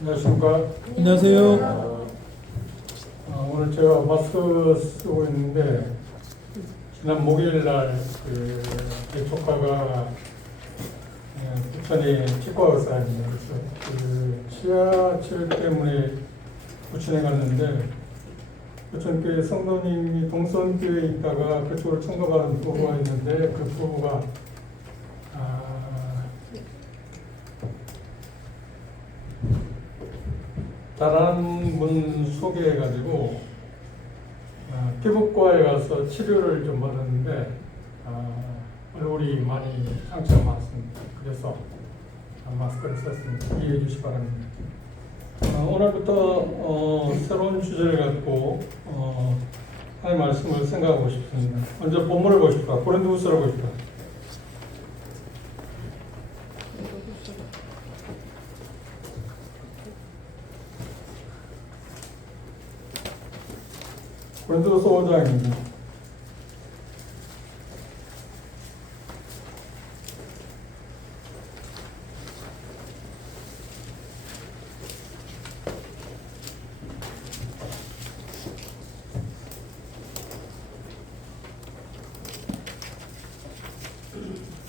안녕하십니까. 안녕하세요. 오늘 제가 마스크 쓰고 있는데 지난 목요일날 제 조카가 부천에 치과 의사입니다. 그래서 지하철 때문에 부천에 갔는데 부천교회 성도님이 동선교회에 있다가 그쪽으로 청구받은 부부가 있는데 그 부부가 다른 분 소개해가지고 피부과에 가서 치료를 좀 받았는데 얼굴이 많이 상처가 많습니다. 그래서 마스크를 썼습니다. 이해해 주시기 바랍니다. 오늘부터 새로운 주제를 갖고 할 말씀을 생각하고 싶습니다. 먼저 본문을 보십시다. 고린도후서를 보십시다. 고린도후서 5장입니다.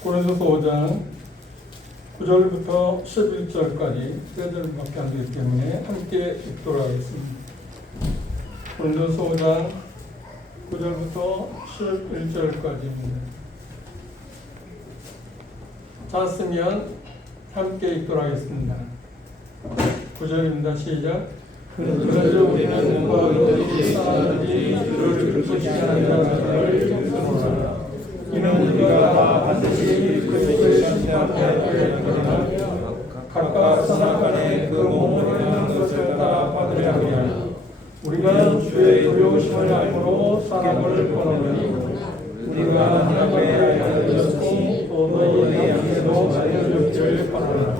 고린도서 5장 9절부터 11절까지 3절밖에 안 되기 때문에 함께 읽도록 하겠습니다. 고린도서 5장 9절부터 11절까지입니다. 잤으면 함께 읽도록 하겠습니다. 9절입니다. 시작. 그런즉 우리는 누가 어떻게 싸우든지 주를 불쾌하는 자를 경성하라. 이는 우리가 반드시 그리스도의 심판대 앞에 드러나 각각 선악간에 그 몸을 행한 것을 따라 받으려 하냐. 우리가 주의 두려우심을 알므로 사람을 권하노니 우리가 하나님의 알려졌고 또 너희의 양에도 알려졌기를 바라라.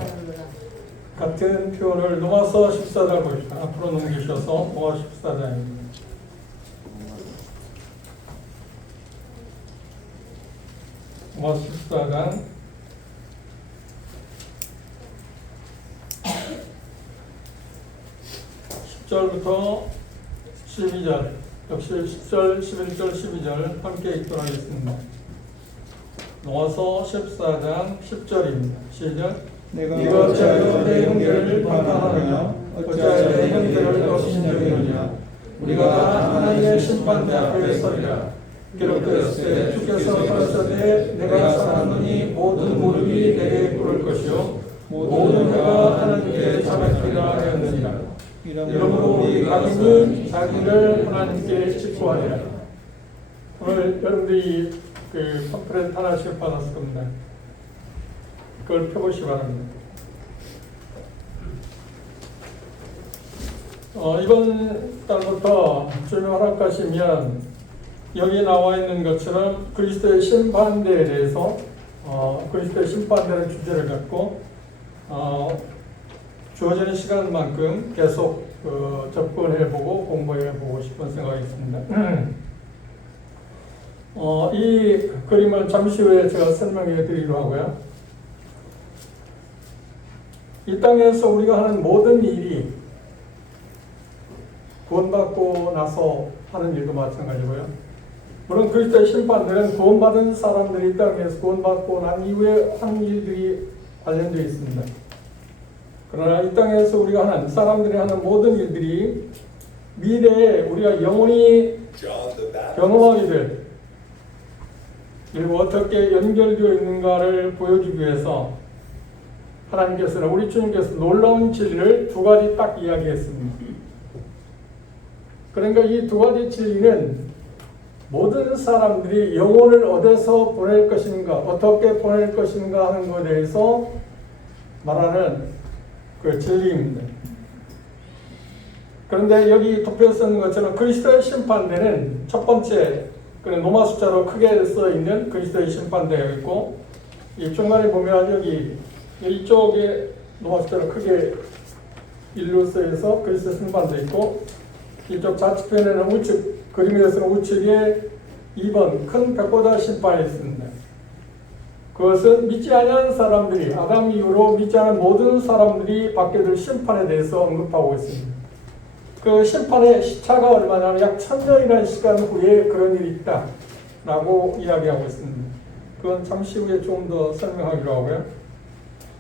같은 표현을 로마서 14장 보십시다. 앞으로 넘기셔서 로마서 14장입니다. 로마서 14장 10절부터 12절, 역시 10절, 11절, 12절 함께 읽도록 하겠습니다. 로마서 14장 10절입니다. 시작. 네가 어찌하여 내 형제를 판단하느냐? 어찌하여 내 형제를 업신여기느냐? 우리가 다 하나님의 심판대 앞에 서리라. 기록되었을 때 주께서 가라사대 내가 사랑하노니 모든 무릎이 내게 꿇을 것이요 모든 혀가 하나님께 자백하리라 하였느니라. 이러므로 우리 각인이 자기를 하나님께 직구하리라. 오늘 여러분들이 그 팜플렛 하나씩 받았을 겁니다. 그걸 펴보시기 바랍니다. 이번 달부터 주님 허락하시면 여기 나와 있는 것처럼 그리스도의 심판대에 대해서 그리스도의 심판대라는 주제를 갖고 주어지는 시간만큼 계속 접근해보고 공부해보고 싶은 생각이 있습니다. 이 그림을 잠시 후에 제가 설명해 드리기로 하고요. 이 땅에서 우리가 하는 모든 일이 구원받고 나서 하는 일도 마찬가지고요. 물론 그리스도의 심판들은 구원받은 사람들이 이 땅에서 구원받고 난 이후에 하는 일들이 관련되어 있습니다. 그러나 이 땅에서 우리가 하는 사람들이 하는 모든 일들이 미래에 우리가 영원히 경험하게 될 그리고 어떻게 연결되어 있는가를 보여주기 위해서 하나님께서는 우리 주님께서 놀라운 진리를 두 가지 딱 이야기했습니다. 그러니까 이 두 가지 진리는 모든 사람들이 영혼을 어디서 보낼 것인가, 어떻게 보낼 것인가 하는 것에 대해서 말하는 그 진리입니다. 그런데 여기 도표에 쓰는 것처럼 그리스도의 심판대는 첫 번째 로마 숫자로 크게 써 있는 그리스도의 심판대가 있고, 이 중간에 보면 여기 이쪽에 로마 숫자로 크게 일로 써서 그리스도의 심판대 있고, 이쪽 좌측편에는 우측 그림에서는 우측에 2번 큰 벽보다 심판이 있습니다. 그 그것은 믿지 아니하는 사람들이, 아담 이후로 믿지 않은 모든 사람들이 받게 될 심판에 대해서 언급하고 있습니다. 그 심판의 시차가 얼마냐면 약 1000년이라는 시간 후에 그런 일이 있다라고 이야기하고 있습니다. 그건 잠시 후에 좀 더 설명하기로 하고요.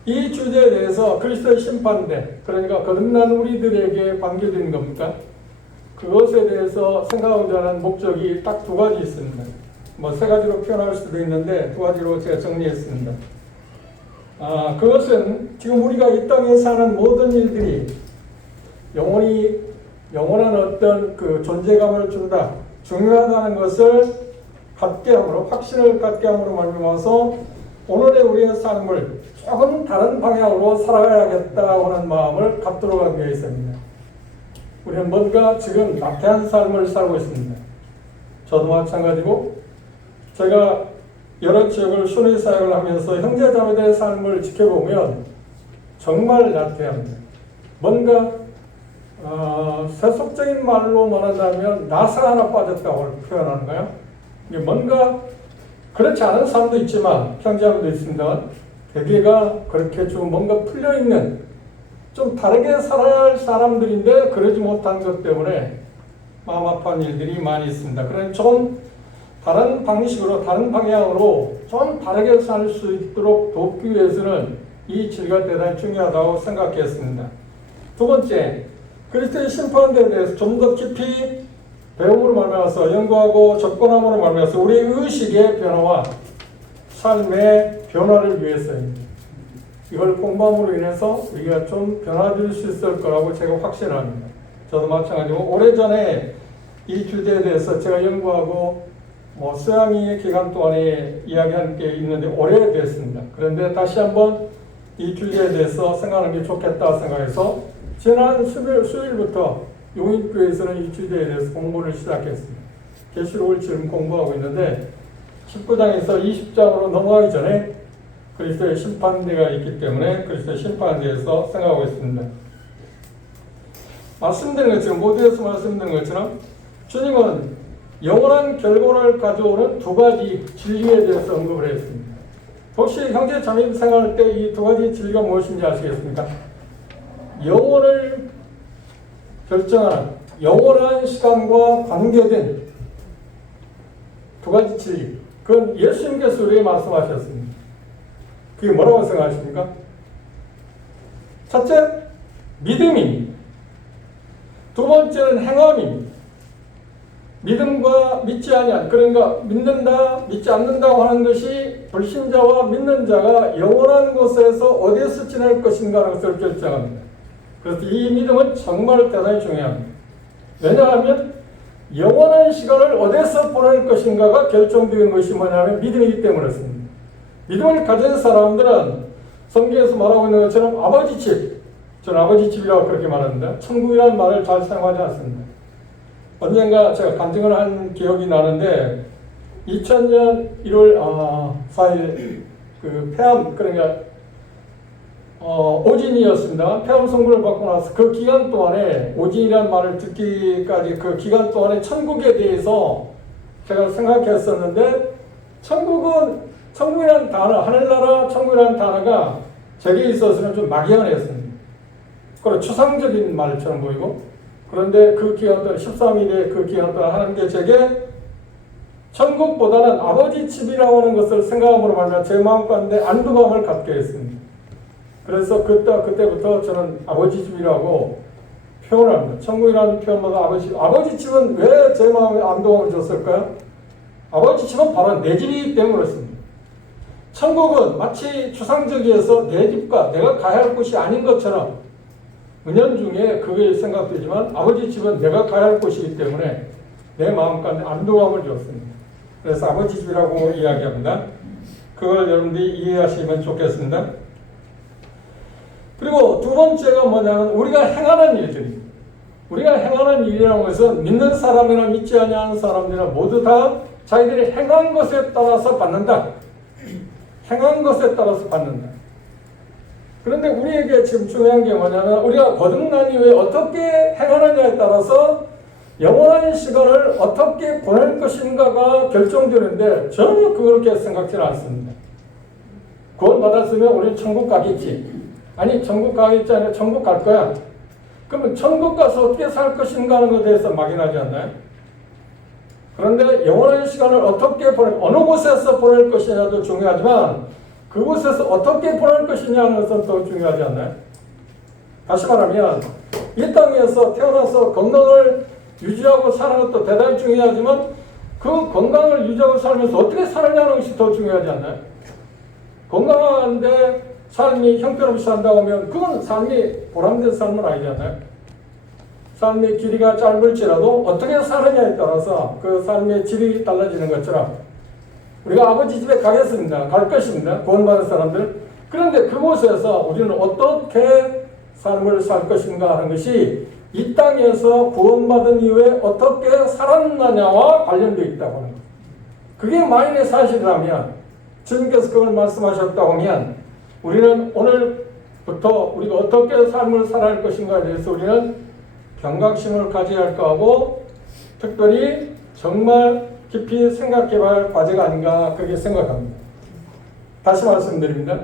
이 주제에 대해서 그리스도의 심판대, 그러니까 거듭난 우리들에게 관계된 겁니까? 그것에 대해서 생각하고자 하는 목적이 딱 두 가지 있습니다. 뭐 세 가지로 표현할 수도 있는데 두 가지로 제가 정리했습니다. 그것은 지금 우리가 이 땅에 사는 모든 일들이 영원한 어떤 그 존재감을 준다, 중요하다는 것을 갖게 함으로, 확신을 갖게 함으로 말미암아서 오늘의 우리의 삶을 조금 다른 방향으로 살아가야겠다고 하는 마음을 갖도록 하기 위해서입니다. 우리는 뭔가 지금 나태한 삶을 살고 있습니다. 저도 마찬가지고, 제가 여러 지역을 순회 사역을 하면서 형제자매들의 삶을 지켜보면 정말 나태합니다. 뭔가 세속적인 말로 말한다면 나사 하나 빠졌다고 표현하는가요? 뭔가 그렇지 않은 사람도 있지만, 형제자매도 있습니다. 대개가 그렇게 좀 뭔가 풀려있는, 좀 다르게 살아야 할 사람들인데 그러지 못한 것 때문에 마음 아파하는 일들이 많이 있습니다. 그래서 좀 다른 방식으로, 다른 방향으로 좀 다르게 살 수 있도록 돕기 위해서는 이 질의가 대단히 중요하다고 생각했습니다. 두 번째, 그리스도의 심판대에 대해서 좀 더 깊이 배움으로 말미암아서, 연구하고 접근함으로 말미암아서 우리의 의식의 변화와 삶의 변화를 위해서입니다. 이걸 공부함으로 인해서 우리가 좀 변화될 수 있을 거라고 제가 확신합니다. 저도 마찬가지고, 오래전에 이 주제에 대해서 제가 연구하고 수양의 기간 동안에 이야기한 게 있는데 오래됐습니다. 그런데 다시 한번 이 주제에 대해서 생각하는 게 좋겠다 생각해서 지난 수요일부터 용인교회에서는 이 주제에 대해서 공부를 시작했습니다. 계시록을 지금 공부하고 있는데 19장에서 20장으로 넘어가기 전에 그리스도의 심판대가 있기 때문에 그리스도의 심판에 대해서 생각하고 있습니다. 말씀드린 것처럼, 모두에서 말씀드린 것처럼 주님은 영원한 결과를 가져오는 두 가지 진리에 대해서 언급을 했습니다. 혹시 형제 자매 생활할 때 이 두 가지 진리가 무엇인지 아시겠습니까? 영혼을 결정하는, 영원한 시간과 관계된 두 가지 진리. 그건 예수님께서 우리에게 말씀하셨습니다. 그게 뭐라고 생각하십니까? 첫째, 믿음입니다. 두 번째는 행함입니다. 믿음과 믿지 아니한, 그러니까 믿는다, 믿지 않는다고 하는 것이 불신자와 믿는 자가 영원한 곳에서 어디에서 지낼 것인가 하는 것을 결정합니다. 그래서 이 믿음은 정말 대단히 중요합니다. 왜냐하면 영원한 시간을 어디에서 보낼 것인가가 결정되는 것이 뭐냐면 믿음이기 때문에 그렇습니다. 믿음을 가진 사람들은 성경에서 말하고 있는 것처럼 아버지 집, 저는 아버지 집이라고 그렇게 말합니다. 천국이라는 말을 잘 사용하지 않습니다. 언젠가 제가 간증을 한 기억이 나는데 2000년 1월 4일 그 폐암, 그러니까 오진이었습니다. 폐암 선고를 받고 나서 그 기간 동안에, 오진이라는 말을 듣기까지 그 기간 동안에 천국에 대해서 제가 생각했었는데, 천국이라는 단어, 하늘나라 천국이라는 단어가 제게 있어서는 좀 막연했습니다. 그리고 추상적인 말처럼 보이고, 그런데 그 기간 동안, 13일의 그 기간 동안 하나님께 제게 천국보다는 아버지 집이라고 하는 것을 생각함으로 말미암아 제 마음 가운데 안도감을 갖게 했습니다. 그래서 그때부터 저는 아버지 집이라고 표현을 합니다. 천국이라는 표현보다 아버지 집은 왜 제 마음에 안도감을 줬을까요? 아버지 집은 바로 내 집이기 때문에 그렇습니다. 천국은 마치 추상적이어서 내 집과 내가 가야 할 곳이 아닌 것처럼 은연중에 그게 생각되지만, 아버지 집은 내가 가야 할 곳이기 때문에 내 마음 가운데 안도감을 줬습니다. 그래서 아버지 집이라고 이야기합니다. 그걸 여러분들이 이해하시면 좋겠습니다. 그리고 두 번째가 뭐냐면 우리가 행하는 일들입니다. 우리가 행하는 일이라는 것은 믿는 사람이나 믿지 아니하는 사람들이나 모두 다 자기들이 행한 것에 따라서 받는다. 행한 것에 따라서 받는다. 그런데 우리에게 지금 중요한 게 뭐냐면 우리가 거듭난 이후에 어떻게 행하느냐에 따라서 영원한 시간을 어떻게 보낼 것인가가 결정되는데 전혀 그렇게 생각지는 않습니다. 구원받았으면 우리는 천국 가겠지. 아니 천국 가겠지 아니라 천국 갈 거야. 그러면 천국 가서 어떻게 살 것인가 하는 것에 대해서 막연하지 않나요? 그런데 영원한 시간을 어떻게 어느 곳에서 보낼 것이냐도 중요하지만 그곳에서 어떻게 보낼 것이냐 하는 것은 더 중요하지 않나요? 다시 말하면 이 땅에서 태어나서 건강을 유지하고 사는 것도 대단히 중요하지만 그 건강을 유지하고 살면서 어떻게 살느냐는 것이 더 중요하지 않나요? 건강한데 삶이 형편없이 산다고 하면 그건 삶이 보람된 삶은 아니잖아요. 삶의 길이가 짧을지라도 어떻게 사느냐에 따라서 그 삶의 질이 달라지는 것처럼 우리가 아버지 집에 가겠습니다. 갈 것입니다. 구원받은 사람들. 그런데 그곳에서 우리는 어떻게 삶을 살 것인가 하는 것이 이 땅에서 구원받은 이후에 어떻게 살았느냐와 관련되어 있다고 하는 것. 그게 만인의 사실이라면 주님께서 그걸 말씀하셨다고 하면 우리는 오늘부터 우리가 어떻게 삶을 살아야 할 것인가에 대해서 우리는 경각심을 가져야 할 거하고 특별히 정말 깊이 생각해 봐야 할 과제가 아닌가 그렇게 생각합니다. 다시 말씀드립니다.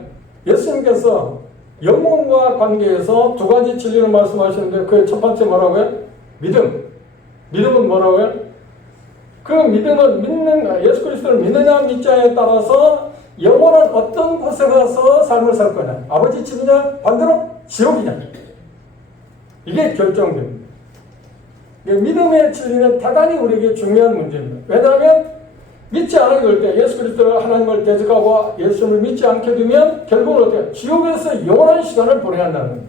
예수님께서 영혼과 관계에서 두 가지 진리를 말씀하셨는데 그 첫 번째 뭐라고요? 믿음. 믿음은 뭐라고요? 그 믿음은 예수 그리스도를 믿느냐 믿자에 따라서 영혼은 어떤 곳에 가서 삶을 살 거냐? 아버지 집이냐? 반대로 지옥이냐? 이게 결정됩니다. 믿음의 진리는 대단히 우리에게 중요한 문제입니다. 왜냐하면 믿지 않은 걸 때 예수 그리스도가 하나님을 대적하고 예수를 믿지 않게 되면 결국은 어떻게 지옥에서 영원한 시간을 보내야 한다는 겁니다.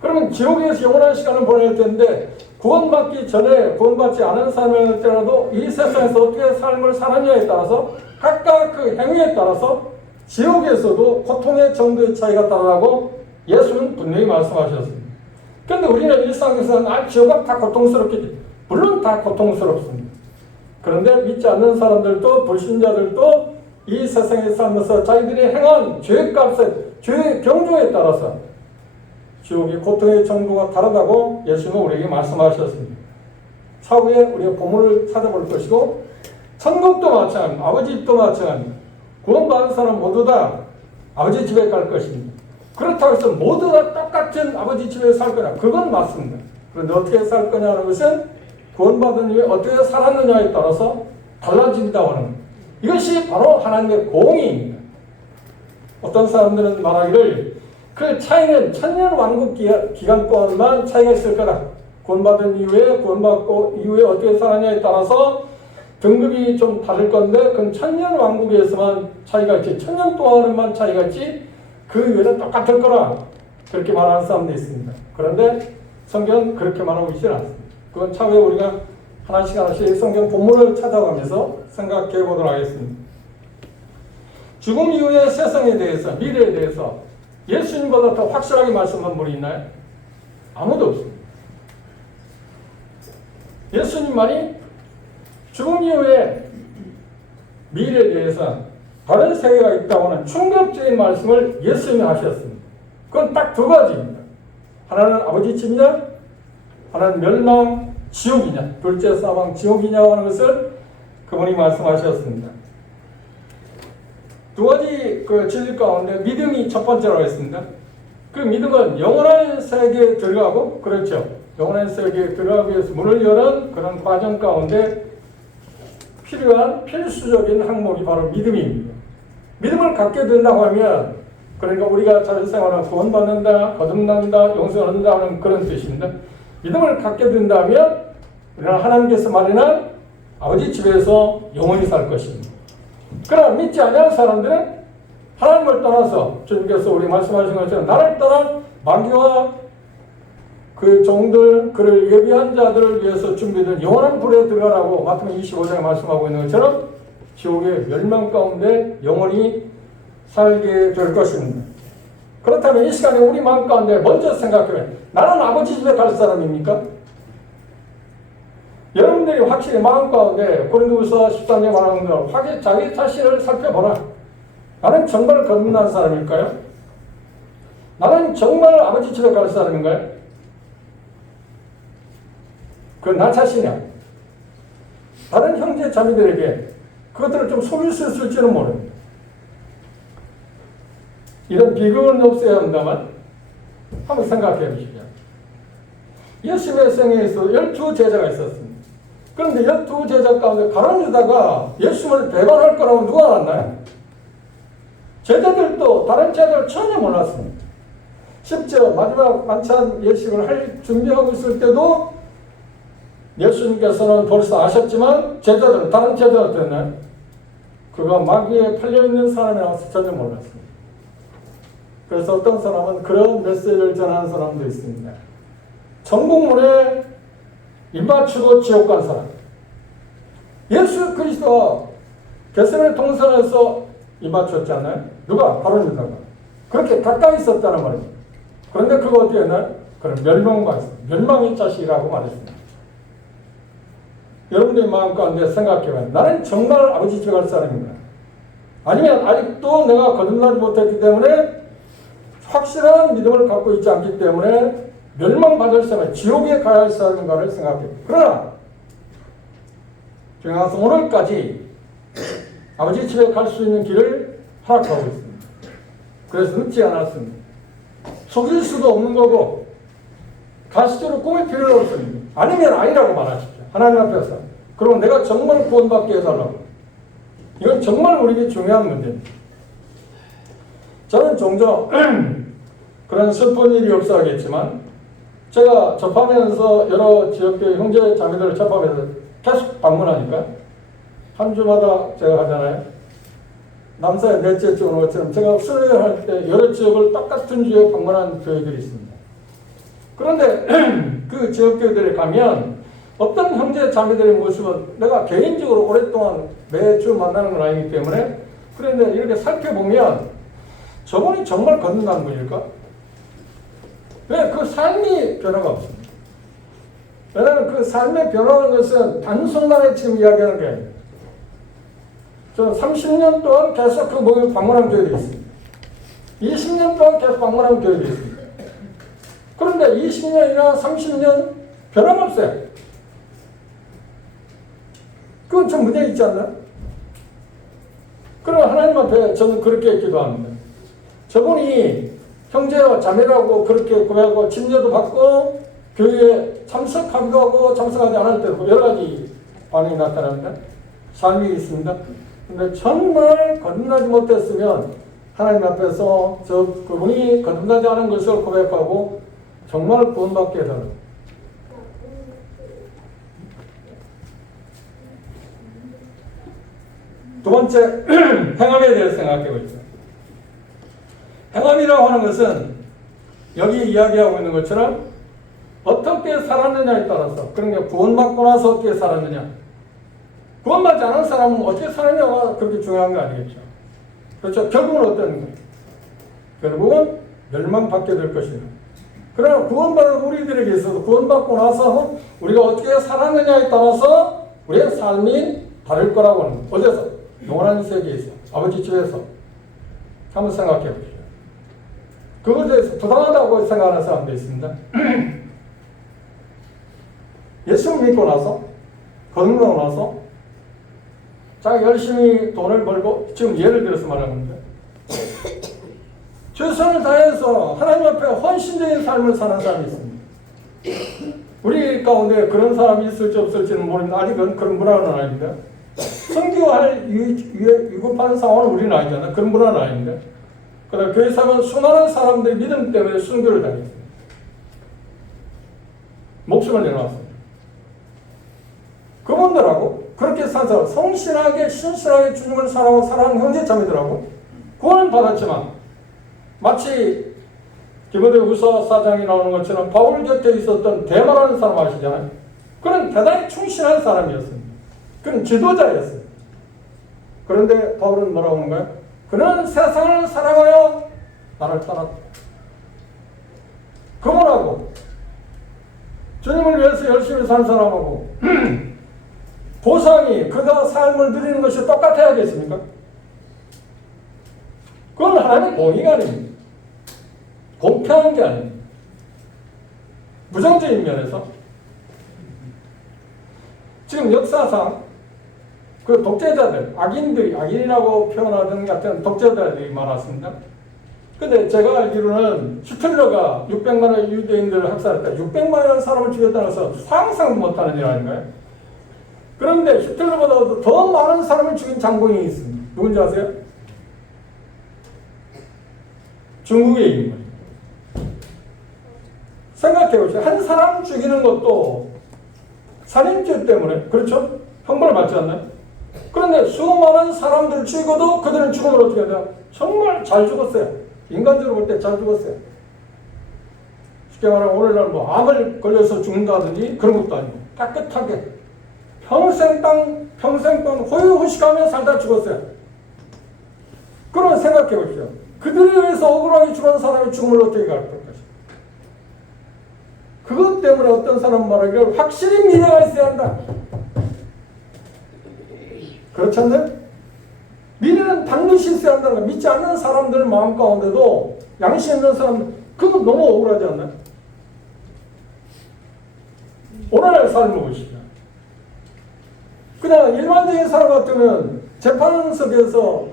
그러면 지옥에서 영원한 시간을 보낼 텐데 구원받기 전에 구원받지 않은 삶을 때라도 이 세상에서 어떻게 삶을 살았냐에 따라서 각각 그 행위에 따라서 지옥에서도 고통의 정도의 차이가 따르라고 예수는 분명히 말씀하셨습니다. 그런데 우리는 일상에서는 지옥은 다 고통스럽겠지. 물론 다 고통스럽습니다. 그런데 믿지 않는 사람들도 불신자들도 이 세상에 살면서 자기들이 행한 죄값에 죄의 경중에 따라서 지옥의 고통의 정도가 다르다고 예수님은 우리에게 말씀하셨습니다. 차후에 우리가 보물을 찾아볼 것이고 천국도 마찬가지입니다. 아버지 집도 마찬가지입니다. 구원받은 사람 모두 다 아버지 집에 갈 것입니다. 그렇다고 해서 모두 다 똑같은 아버지 집에 살 거냐? 그건 맞습니다. 그런데 어떻게 살 거냐는 것은 구원받은 이후에 어떻게 살았느냐에 따라서 달라진다고 하는 겁니다. 이것이 바로 하나님의 공의입니다. 어떤 사람들은 말하기를 그 차이는 천년 왕국 기간 동안만 차이가 있을 거다. 구원받은 이후에 구원받고 이후에 어떻게 살았냐에 따라서 등급이 좀 다를 건데 그건 천년 왕국에서만 차이가 있지 천년 동안만 차이가 있지 그 이후에는 똑같을 거라 그렇게 말하는 사람도 있습니다. 그런데 성경은 그렇게 말하고 있지는 않습니다. 그건 차후에 우리가 하나씩 하나씩 성경 본문을 찾아가면서 생각해 보도록 하겠습니다. 죽음 이후의 세상에 대해서 미래에 대해서 예수님보다 더 확실하게 말씀한 분이 있나요? 아무도 없습니다. 예수님만이 죽음 이후에 미래에 대해서 다른 세계가 있다고 하는 충격적인 말씀을 예수님이 하셨습니다. 그건 딱 두 가지입니다. 하나는 아버지 집이냐, 하나는 멸망 지옥이냐, 둘째 사망 지옥이냐고 하는 것을 그분이 말씀하셨습니다. 두 가지 그 진리 가운데 믿음이 첫 번째라고 했습니다. 그 믿음은 영원한 세계에 들어가고, 그렇죠. 영원한 세계에 들어가기 위해서 문을 여는 그런 과정 가운데 필요한 필수적인 항목이 바로 믿음입니다. 믿음을 갖게 된다고 하면, 그러니까 우리가 자신생활은 구원받는다, 거듭난다, 용서를 얻는다 하는 그런 뜻입니다. 믿음을 갖게 된다면 우리는 하나님께서 마련한 아버지 집에서 영원히 살 것입니다. 그러나 믿지 않는 사람들은 하나님을 떠나서 주님께서 우리 말씀하신 것처럼 나를 떠난 마귀와 그 종들, 그를 예비한 자들을 위해서 준비된 영원한 불에 들어가라고 마태복음 25장에 말씀하고 있는 것처럼 지옥의 멸망 가운데 영원히 살게 될 것입니다. 그렇다면 이 시간에 우리 마음 가운데 먼저 생각해요. 나는 아버지 집에 갈 사람입니까? 여러분들이 확실히 마음 가운데 고린도후서 13장에 말하는 대로 확실히 자기 자신을 살펴보라. 나는 정말 거듭난 사람일까요? 나는 정말 아버지 집에 갈 사람인가요? 그건 나 자신이야. 다른 형제 자매들에게 그것들을 좀 속일 수 있을지는 모릅니다. 이런 비극은 없어야 한다면 한번 생각해 보시죠. 예수님의 생애에서 12제자가 있었습니다. 그런데 12제자 가운데 가룟 유다가 예수님을 배반할 거라고 누가 알았나요? 제자들도 다른 제자들 전혀 몰랐습니다. 심지어 마지막 만찬 예식을 할 준비하고 있을 때도 예수님께서는 벌써 아셨지만 제자들은 다른 제자들은 어땠나요? 그가 마귀에 팔려있는 사람이라서 전혀 몰랐습니다. 그래서 어떤 사람은 그런 메시지를 전하는 사람도 있습니다. 천국문에 입맞추고 지옥 간 사람. 예수 그리스도가 겟세마네 동산에서 입맞췄잖아요. 누가? 바로 유다가. 그렇게 가까이 있었다는 말입니다. 그런데 그거 어떻게 했나요? 그럼 멸망받았습니다. 멸망의 자식이라고 말했습니다. 여러분의 마음 가운데 생각해봐요. 나는 정말 아버지 집에 갈 사람인가? 아니면 아직도 내가 거듭나지 못했기 때문에 확실한 믿음을 갖고 있지 않기 때문에 멸망받을 사람, 지옥에 가야 할 사람인가를 생각해요. 그러나 중요한 것은 오늘까지 아버지 집에 갈 수 있는 길을 허락하고 있습니다. 그래서 늦지 않았습니다. 속일 수도 없는 거고 가시적으로 꾸밀 필요는 없습니다. 아니면 아니라고 말하십시오. 하나님 앞에서. 그러면 내가 정말 구원받게 해달라고. 이건 정말 우리에게 중요한 문제입니다. 저는 종종 그런 슬픈 일이 없어 하겠지만 제가 접하면서 여러 지역교회 형제 자매들을 접하면서 계속 방문하니까 한 주마다 제가 하잖아요. 남사의 넷째 주 오는 것처럼 제가 수련할 때 여러 지역을 똑같은 주에 방문한 교회들이 있습니다. 그런데 그 지역교회들에 가면 어떤 형제 자매들의 모습은 내가 개인적으로 오랫동안 매주 만나는 건 아니기 때문에 그런데 이렇게 살펴보면 저분이 정말 거듭난 분일까? 왜? 그 삶이 변화가 없습니다. 왜냐하면 그 삶의 변화라는 것은 단순간에 지금 이야기하는 게 아닙니다. 저는 30년 동안 계속 그 모임을 방문한 교회도 있습니다. 20년 동안 계속 방문한 교회도 있습니다. 그런데 20년이나 30년 변화가 없어요. 그건 좀 문제 있지 않나요? 그러면 하나님 앞에 저는 그렇게 기도합니다. 저분이 형제와 자매라고 그렇게 고백하고 침례도 받고 교회에 참석하기도 하고 참석하지 않을 때도 여러 가지 반응이 나타납니다. 삶이 있습니다. 근데 정말 거듭나지 못했으면 하나님 앞에서 그분이 거듭나지 않은 것을 고백하고 정말 구원받게 해달라고. 두 번째, 행함에 대해서 생각해 보죠. 행함이라고 하는 것은 여기 이야기하고 있는 것처럼 어떻게 살았느냐에 따라서, 그러니까 구원받고 나서 어떻게 살았느냐. 구원받지 않은 사람은 어떻게 살았느냐가 그렇게 중요한 거 아니겠죠. 그렇죠. 결국은 어떤 거예요? 결국은 멸망받게 될 것이다. 그러나 구원받은 우리들에게 있어서 구원받고 나서 우리가 어떻게 살았느냐에 따라서 우리의 삶이 다를 거라고 하는 거예요. 어디서? 영원한 세계에서, 아버지 집에서. 한번 생각해 보시죠. 그것에 대해서 부당하다고 생각하는 사람도 있습니다. 예수 믿고 나서, 거듭나고 나서, 자기 열심히 돈을 벌고, 지금 예를 들어서 말하는 건데, 최선을 다해서 하나님 앞에 헌신적인 삶을 사는 사람이 있습니다. 우리 가운데 그런 사람이 있을지 없을지는 모르는데, 아직은 그런 문화는 아닙니다. 선교할 위급한 상황은 우리는 아니잖아요. 그런 문화는 아닌데. 그러나 교회 사면 수많은 사람들이 믿음 때문에 순교를 당했습니다. 목숨을 내놓았습니다. 그분들하고 그렇게 산 사람, 성실하게 신실하게 주님을 사랑하고 사랑하는 형제자매들하고 구원을 받았지만 마치 디모데후서 4장이 나오는 것처럼 바울 곁에 있었던 데마라는 사람 아시잖아요. 그는 대단히 충실한 사람이었습니다. 그는 지도자였어요. 그런데 바울은 뭐라고 하는가요? 그는 세상을 사랑하여 나를 떠났다. 그분하고 주님을 위해서 열심히 산 사람하고 보상이 그가 삶을 누리는 것이 똑같아야겠습니까? 그건 하나님의 공의가 아닙니다. 공평한 게 아닙니다. 부정적인 면에서 지금 역사상 그 독재자들, 악인이라고 표현하던 같은 독재자들이 많았습니다. 근데 제가 알기로는 히틀러가 600만의 유대인들을 학살했다. 600만의 사람을 죽였다는 것은 상상도 못하는 일 아닌가요? 그런데 히틀러보다 더 많은 사람을 죽인 장본인이 있습니다. 누군지 아세요? 중국의 인물. 생각해보세요. 한 사람 죽이는 것도 살인죄 때문에, 그렇죠? 형벌을 받지 않나요? 그런데 수많은 사람들을 죽이고도 그들은 죽음을 어떻게 하냐? 정말 잘 죽었어요. 인간적으로 볼 때 잘 죽었어요. 쉽게 말하면 오늘날 뭐 암을 걸려서 죽는다든지 그런 것도 아니고 깨끗하게 평생 동안 호의호식하며 살다 죽었어요. 그러면 생각해 보십시오. 그들에 의해서 억울하게 죽은 사람의 죽음을 어떻게 가르칠 것인가? 그것 때문에 어떤 사람 말하기를 확실히 미래가 있어야 한다. 그렇지 않나요? 미래는 반드시 있어야 한다는 거. 믿지 않는 사람들 마음 가운데도 양심 있는 사람, 그거 너무 억울하지 않나요? 오늘날 삶을 보십시오. 그냥 일반적인 사람 같으면 재판석에서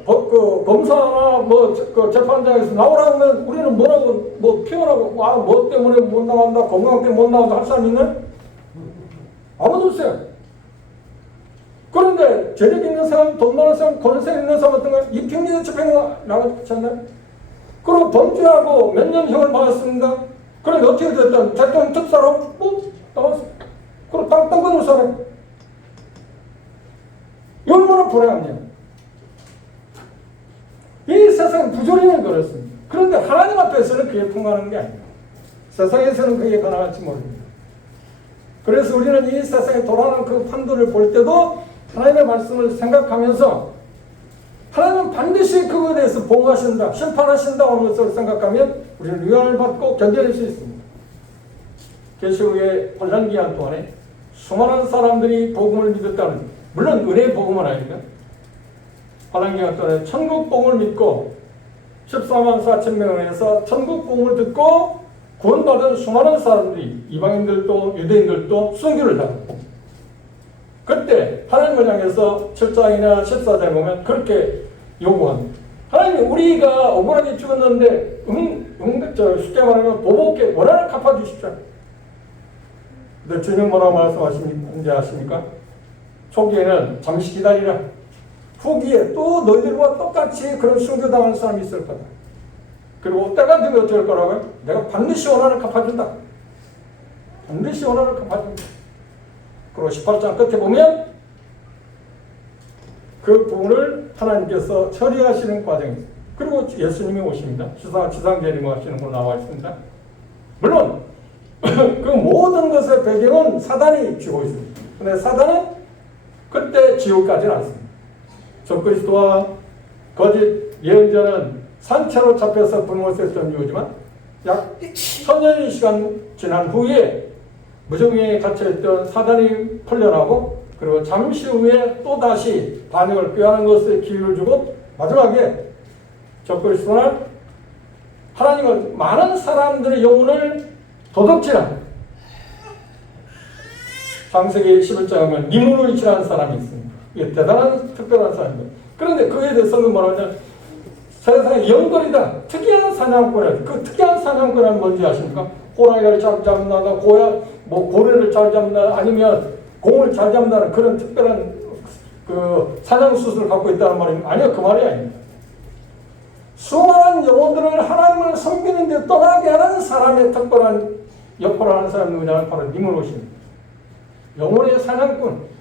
검사나 그 재판장에서 나오라고 하면 우리는 뭐라고, 표현하고, 뭐 때문에 못 나간다, 건강 때문에 못 나간다 할 사람 있나요? 아무도 없어요. 그런데 재력 있는 사람, 돈 많은 사람, 권세 있는 사람 같은 거 이평리에 집행가 나가지 않나요? 그리고 범죄하고 몇 년 형을 받았습니다. 그런데 어떻게 됐든 대통령 특사로 나왔어. 그리고 땅 끊을 사람. 얼마나 불행하냐. 이 세상 부조리는 그렇습니다. 그런데 하나님 앞에서는 그게 통하는 게 아닙니다. 세상에서는 그게 가능할지 모릅니다. 그래서 우리는 이 세상에 돌아가는 그 판도를 볼 때도 하나님의 말씀을 생각하면서 하나님은 반드시 그거에 대해서 보호하신다, 심판하신다 하는 것을 생각하면 우리는 위안을 받고 견뎌낼 수 있습니다. 계시록의 혼란 기간 동안에 수많은 사람들이 복음을 믿었다는, 물론 은혜의 복음은 아닙니다. 혼란 기간 동안에 천국 복음을 믿고 14만 4천 명에서 천국 복음을 듣고 구원받은 수많은 사람들이, 이방인들도 유대인들도 순교를 당합니다. 그때 하나님을 향해서 7장이나 14장에 보면 그렇게 요구합니다. 하나님, 우리가 억울하게 죽었는데 쉽게 말하면 보복해 원한을 갚아주십시오. 근데 주님 뭐라고 말씀하시는지 아십니까? 초기에는 잠시 기다리라. 후기에 또 너희들과 똑같이 그런 순교당하는 사람이 있을 거다. 그리고 때가 되면 어떻게 할 거라고요? 내가 반드시 원한을 갚아준다. 반드시 원한을 갚아준다. 그리고 18장 끝에 보면 그 부분을 하나님께서 처리하시는 과정이 있습니다. 그리고 예수님이 오십니다. 지상재림을 하시는 걸로 나와 있습니다. 물론 그 모든 것의 배경은 사단이 쥐고 있습니다. 그런데 사단은 그때 지옥까지는 않습니다. 적그리스도와 거짓 예언자는 산채로 잡혀서 불못에서 이루어지만 약 1000년의 시간 지난 후에 무정에 갇혀있던 사단이 풀려나고 그리고 잠시 후에 또다시 반역을 꾀하는 것에 기회를 주고 마지막에 적그리스도는 하나님을 많은 사람들의 영혼을 도둑질한 창세기 11장에 보면 니무를 칠한 사람이 있습니다. 이게 대단한 특별한 사람입니다. 그런데 그에 대해서는 뭐라고 하냐면 세상의 영걸이다. 특이한 사냥꾼이다. 그 특이한 사냥꾼은 뭔지 아십니까? 호랑이를 잘 잡는다, 고래를 잘 잡는다, 아니면 공을 잘 잡는다는 그런 특별한 그 사냥 수술을 갖고 있다는 말입니다. 아니요, 그 말이 아닙니다. 수많은 영혼들을 하나님을 섬기는 데 떠나게 하는 사람의 특별한 역할을 하는 사람이 누구냐면 바로 니무롯입니다. 영혼의 사냥꾼.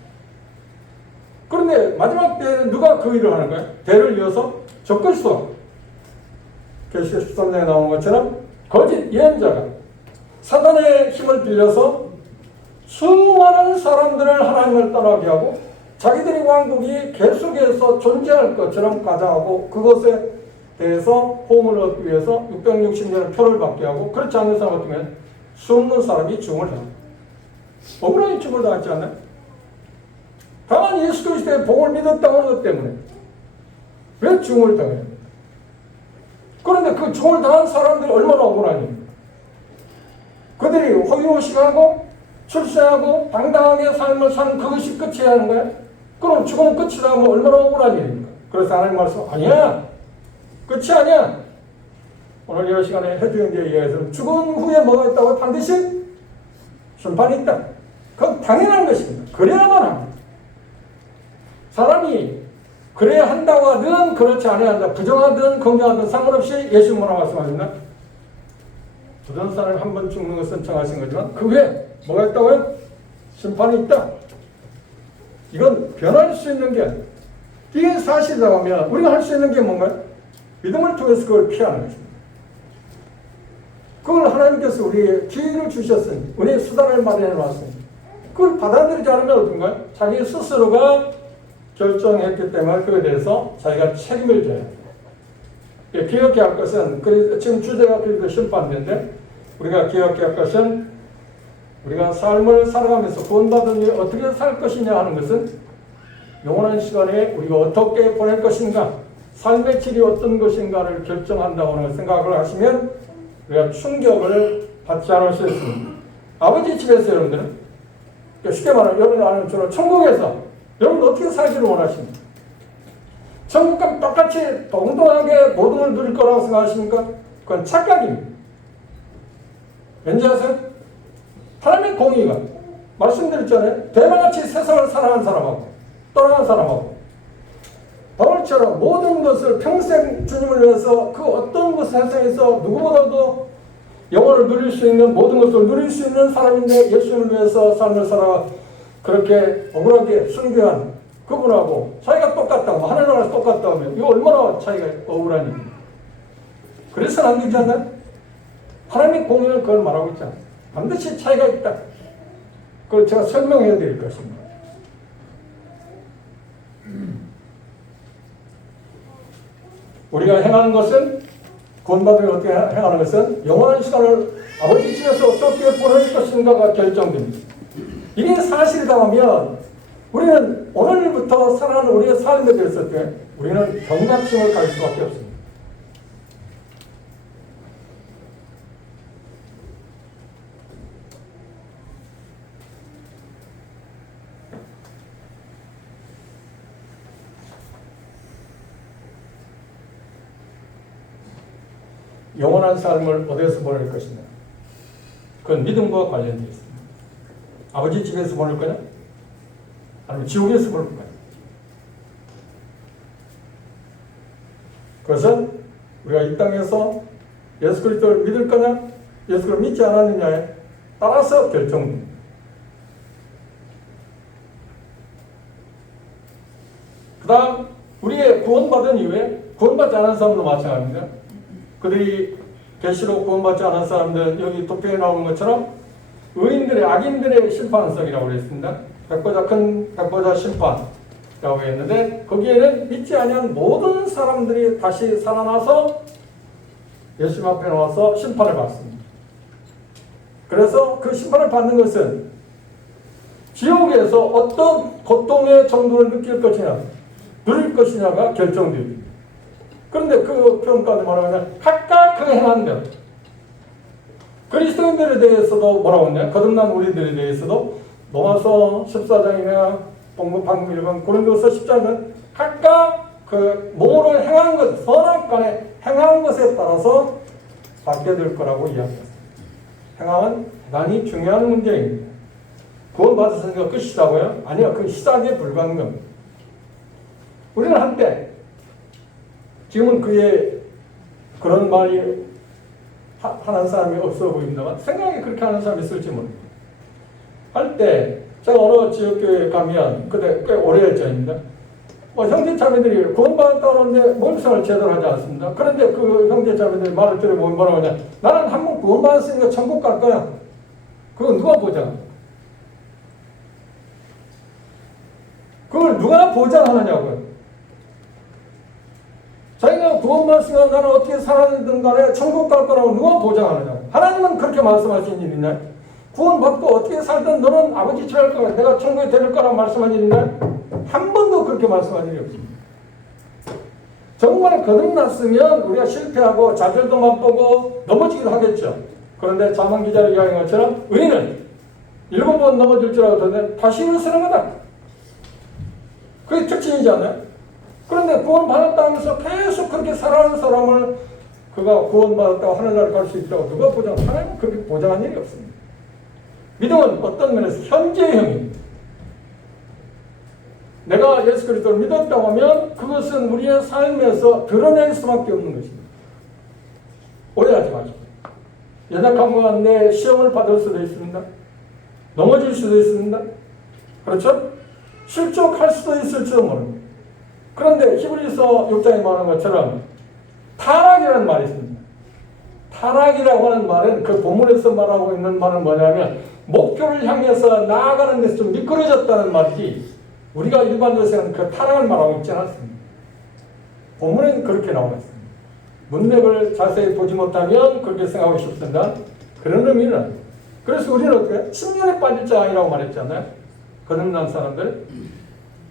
그런데 마지막 때에는 누가 그 일을 하는 거예요? 대를 이어서 적그리스도. 계시록 13장에 나온 것처럼 거짓 예언자가 사단의 힘을 빌려서 수많은 사람들을 하나님을 떠나게 하고 자기들의 왕국이 계속해서 존재할 것처럼 가장하고 그것에 대해서 호응을 얻기 위해서 660년의 표를 받게 하고 그렇지 않는 사람 같으면 수없는 사람이 죽음을 당합니다. 억울하게 죽음을 당하지 않나요? 다만 예수 그리스도의 복을 믿었다고 하는 것 때문에 왜 죽음을 당해요? 그런데 그 죽음을 당한 사람들이 얼마나 억울하니? 그들이 호의호식하고 출세하고 당당하게 삶을 사는 그것이 끝이어야 하는 거예요? 그럼 죽음은 끝이라 하면 얼마나 억울한 일입니까? 그래서 하나님 말씀, 아니야. 끝이 아니야. 오늘 이 시간에 해주는 데 의해서 죽은 후에 뭐가 있다고? 반드시 심판이 있다. 그건 당연한 것입니다. 그래야만 합니다. 사람이 그래야 한다고 하든 그렇지 않아야 한다. 부정하든 긍정하든 상관없이 예수 뭐라고 말씀하셨나? 부정한 사람이 한 번 죽는 것은 정하신 거지만 그 후에 뭐가 있다고요? 심판이 있다. 이건 변할 수 있는 게 이게 사실이라고 하면 우리가 할 수 있는 게 뭔가요? 믿음을 통해서 그걸 피하는 것입니다. 그걸 하나님께서 우리에게 기회를 주셨으니 우리의 수단을 마련해 놨으니 그걸 받아들이지 않으면 어떤가요? 자기 스스로가 결정했기 때문에 그에 대해서 자기가 책임을 져야 돼요. 기억해야 할 것은 지금 주제가 그리고 심판인데 우리가 기억해야 할 것은 우리가 삶을 살아가면서 구원받은 후에 어떻게 살 것이냐 하는 것은 영원한 시간에 우리가 어떻게 보낼 것인가 삶의 질이 어떤 것인가를 결정한다고 하는 생각을 하시면 우리가 충격을 받지 않을 수 있습니다. 아버지 집에서 여러분들은 쉽게 말하면 여러분이 아는 것처럼 천국에서 여러분 어떻게 살기를 원하십니까? 천국과 똑같이 동등하게 모든 걸 누릴 거라고 생각하십니까? 그건 착각입니다. 왠지 아세요? 하나님의 공의가 말씀드렸잖아요. 대만같이 세상을 사랑하는 사람하고 떠나간 사람하고 바울처럼 모든 것을 평생 주님을 위해서 그 어떤 것 세상에서 누구보다도 영혼을 누릴 수 있는 모든 것을 누릴 수 있는 사람인데 예수님을 위해서 삶을 살아 그렇게 억울하게 순교한 그분하고 차이가 똑같다고 하늘나라에서 똑같다고 하면 이거 얼마나 차이가 억울하니. 그래서는 안 되지 않나요? 하나님의 공의는 그걸 말하고 있잖아요. 반드시 차이가 있다. 그걸 제가 설명해 드릴 것입니다. 우리가 행하는 것은 구원받으면 어떻게 행하는 것은 영원한 시간을 아버지 집에서 어떻게 보낼 것인가가 결정됩니다. 이게 사실이라고 하면 우리는 오늘부터 살아가는 우리의 삶에 대해서 우리는 경각심을 가질 수밖에 없습니다. 영원한 삶을 어디에서 보낼 것이냐? 그건 믿음과 관련되어 있습니다. 아버지 집에서 보낼 거냐? 아니면 지옥에서 보낼 거냐? 그것은 우리가 이 땅에서 예수 그리스도를 믿을 거냐? 예수 그리스도를 믿지 않았느냐에 따라서 결정됩니다. 그 다음 우리의 구원받은 이후에 구원받지 않은 사람도 마찬가지입니다. 그들이 계시로 구원받지 않은 사람들은 여기 도표에 나오는 것처럼 의인들의 악인들의 심판석이라고 그랬습니다. 백보자 큰 백보자 심판이라고 했는데 거기에는 믿지 아니한 모든 사람들이 다시 살아나서 예수님 앞에 나와서 심판을 받습니다. 그래서 그 심판을 받는 것은 지옥에서 어떤 고통의 정도를 느낄 것이냐 누릴 것이냐가 결정됩니다. 그런데 그 표현까지 말하면 각각 그 행한 것 그리스도인들에 대해서도 뭐라고 했냐 거듭난 우리들에 대해서도 로마서 14장이나 방금 읽은 고린도서 10장은 각각 그 몸으로 행한 것 선악간에 행한 것에 따라서 받게 될 거라고 이야기했습니다. 행함은 대단히 중요한 문제입니다. 구원받았으니까 끝이라고요? 아니요. 그 시작에 불과한 겁니다. 우리는 한때 지금은 그의 그런 말이 하는 사람이 없어 보입니다만 생각이 그렇게 하는 사람이 있을지 모릅니다. 할 때 제가 어느 지역교회에 가면 그때 꽤 오래전입니다. 형제자매들이 구원받았다는데 몸생활을 제대로 하지 않습니다. 그런데 그 형제자매들이 말을 들어보면 뭐라고 하냐 나는 한 번 구원받았으니까 천국 갈 거야. 그거 누가 보장? 그걸 누가 보장하느냐고요. 자기가 구원받았으면 나는 어떻게 살아야든 간에 천국 갈 거라고 누가 보장하느냐고. 하나님은 그렇게 말씀하신 일 있나요? 구원받고 어떻게 살든 너는 아버지 집에 갈 거야. 내가 천국에 데릴 거라고 말씀한 일 있나요? 한 번도 그렇게 말씀한 일이 없습니다. 정말 거듭났으면 우리가 실패하고 좌절도 맛보고 넘어지기도 하겠죠. 그런데 자만 기자를 이야기한 것처럼 의인은 7번 넘어질 줄 알았는데 다시 일어서는 거다. 그게 특징이지 않나요? 그런데 구원 받았다 하면서 계속 그렇게 살아가는 사람을 그가 구원받았다고 하늘나라를 갈 수 있다고 누가 보장? 하나님은 그렇게 보장한 일이 없습니다. 믿음은 어떤 면에서 현재형입니다. 내가 예수 그리스도를 믿었다고 하면 그것은 우리의 삶에서 드러낼 수밖에 없는 것입니다. 오해하지 마십시오. 연약함과 내 시험을 받을 수도 있습니다. 넘어질 수도 있습니다. 그렇죠? 실족할 수도 있을지도 모릅니다. 그런데 히브리서 6장에 말하는 것처럼 타락이라는 말이 있습니다. 타락이라고 하는 말은 그 본문에서 말하고 있는 말은 뭐냐면 목표를 향해서 나아가는 데서 좀 미끄러졌다는 말이지 우리가 일반적으로 생각하는 그 타락을 말하고 있지 않습니다. 본문에는 그렇게 나와 있습니다. 문맥을 자세히 보지 못하면 그렇게 생각하고 싶습니다. 그런 의미는 그래서 우리는 어떻게 침륜에 빠질 자 아니라고 말했잖아요. 거듭난 사람들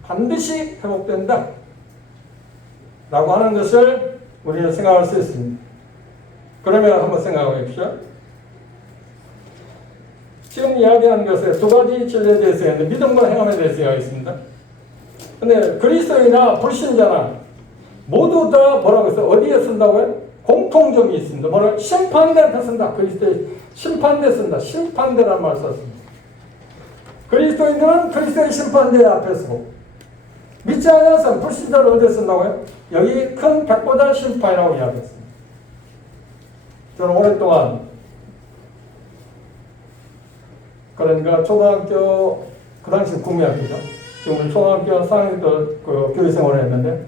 반드시 회복된다 라고 하는 것을 우리는 생각할 수 있습니다. 그러면 한번 생각해 보십시오. 지금 이야기하는 것에 두 가지 진리에 대해서 있는데 믿음과 행함에 대해서 있습니다. 근데 그리스도인이나 불신자나 모두 다 뭐라고 했어요? 어디에 쓴다고요? 공통점이 있습니다. 뭐라고? 심판대한테 쓴다. 그리스도의 심판대 쓴다. 심판대란 말 썼습니다. 그리스도인들은 그리스도의 심판대 앞에 서고 믿지 않는 사람 불신자를 어디에 쓴다고요? 여기 큰 백보자 심판이라고 이야기했습니다. 저는 오랫동안 그러니까 초등학교 그 당시 국민학교죠. 지금 초등학교 4학년 때 그 교회 생활을 했는데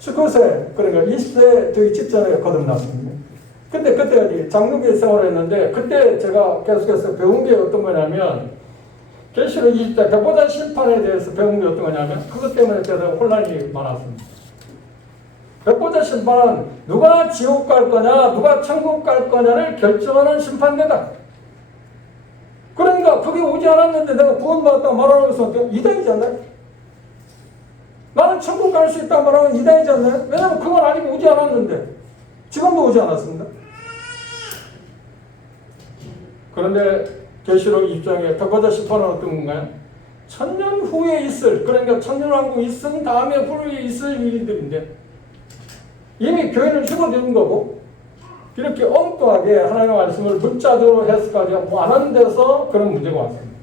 19세 그러니까 20세 되기 직전에 거듭났습니다. 그때 장로교 생활을 했는데 그때 제가 계속해서 배운 게 어떤 거냐면 계시록 20장 백보자 심판에 대해서 배운 게 어떤 거냐면 그것 때문에 제가 혼란이 많았습니다. 백보자 심판은 누가 지옥 갈 거냐 누가 천국 갈 거냐를 결정하는 심판대다. 그러니까 그게 오지 않았는데 내가 구원받았다고 말하는 것은 어때요? 이단이지 않나요? 나는 천국 갈 수 있다고 말하면 이단이지 않나요? 왜냐하면 그건 아직 오지 않았는데 지금도 오지 않았습니다. 그런데 계시록 20장에 백보자 심판은 어떤 건가요? 천년 후에 있을 그러니까 천년왕국 있은 다음에 후에 있을 일들인데 이미 교회는 휴거된 거고 이렇게 엉뚱하게 하나님의 말씀을 문자적으로 해석하지 안 하는 데서 그런 문제가 왔습니다.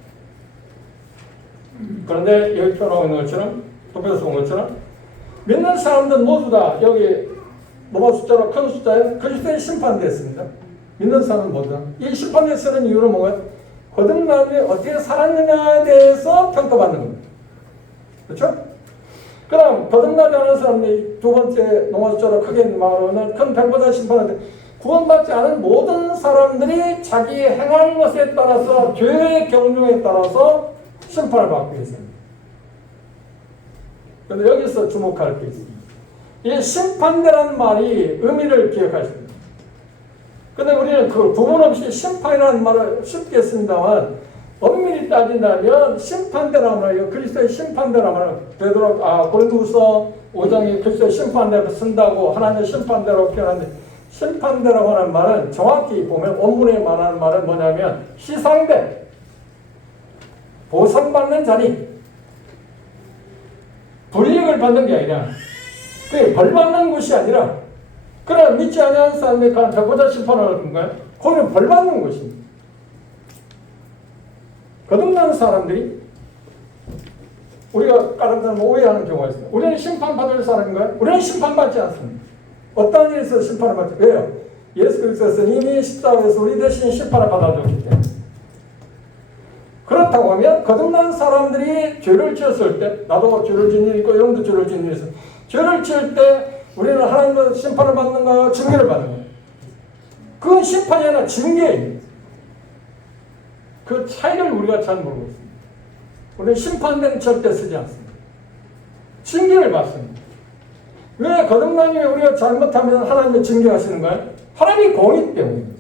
그런데 여기 표현하고 있는 것처럼 도표에서 본 것처럼 믿는 사람들 모두 다 여기 로마 숫자로 큰 숫자에 그리스도의 심판됐습니다. 믿는 사람은 모두 다. 이 심판에 쓰는 이유는 뭔가요? 거듭남이 어떻게 살았느냐에 대해서 평가받는 겁니다. 그렇죠? 그럼 거듭나지 않은 사람들이 두 번째 로마 숫자로 크게 말하면 큰 백보자 심판을 구원받지 않은 모든 사람들이 자기 행한 것에 따라서 죄의 경륜에 따라서 심판을 받고 있습니다. 그런데 여기서 주목할 게 있습니다. 이 심판대라는 말이 의미를 기억하십니다. 그런데 우리는 그 구분 없이 심판이라는 말을 쉽게 씁니다만 엄밀히 따진다면 심판대라는 말이에요. 그리스도의 심판대라는 말은 고린도후서 5장에 그리스도의 심판대로 쓴다고 하나님의 심판대로 표현하는데 심판대라고 하는 말은 정확히 보면 원문에 말하는 말은 뭐냐면 시상대, 보상받는 자리, 불이익을 받는 게 아니라 그게 벌받는 것이 아니라 그러나 믿지 않는 사람에 관한 백보자 심판을 하는 건가요? 거기는 벌받는 것입니다. 거듭난 사람들이 우리가 다른 사람 오해하는 경우가 있습니다. 우리는 심판받을 사람인가요? 우리는 심판받지 않습니다. 어떤 일에서 심판을 받죠? 왜요? 예수 그리스도께서 이미 십자가에서 우리 대신 심판을 받아줬기 때문에. 그렇다고 하면 거듭난 사람들이 죄를 지었을 때 나도 죄를 지은 일이 있고 여러분도 죄를 지은 일이 있어요. 죄를 지을 때 우리는 하나님의 심판을 받는가요? 징계를 받는가요? 그건 심판이 아니라 징계입니다. 그 차이를 우리가 잘 모르고 있습니다. 우리는 심판대는 절대 쓰지 않습니다. 징계를 받습니다. 왜 거듭나님이 우리가 잘못하면 하나님의 징계하시는 거예요? 하나님이 공이기 때문입니다.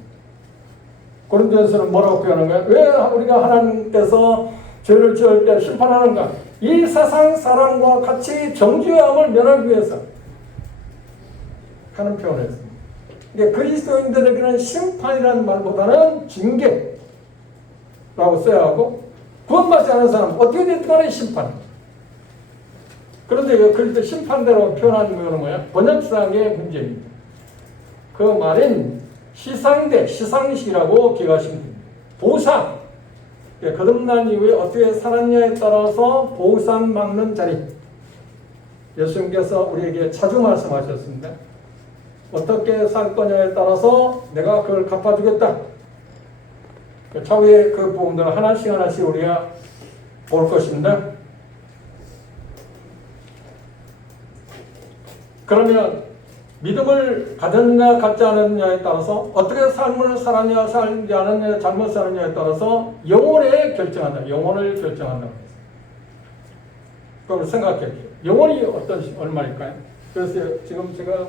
고린도전서는 뭐라고 표현하는 거예요? 왜 우리가 하나님께서 죄를 지을 때 심판하는가? 이 세상 사람과 같이 정죄함을 면하기 위해서 하는 표현을 했습니다. 그러니까 그리스도인들에게는 심판이라는 말보다는 징계라고 써야 하고 구원받지 않은 사람은 어떻게 됐든 간에 심판입니다. 그런데 그리스도 심판대로 표현하는 거는 뭐야? 번역상의 문제입니다. 그 말인 시상대, 시상식이라고 기억하시면 됩니다. 보상. 거듭난 이후에 어떻게 살았냐에 따라서 보상 막는 자리. 예수님께서 우리에게 자주 말씀하셨습니다. 어떻게 살 거냐에 따라서 내가 그걸 갚아주겠다. 차후에 그 부분들을 하나씩 하나씩 우리가 볼 것입니다. 그러면 믿음을 가졌냐 갖지 않았냐에 따라서 어떻게 삶을 살았냐 살지 않았냐 잘못 살았냐에 따라서 영혼에 결정한다. 영혼을 결정한다. 그걸 생각해 보세요. 영혼이 얼마일까요? 그래서 지금 제가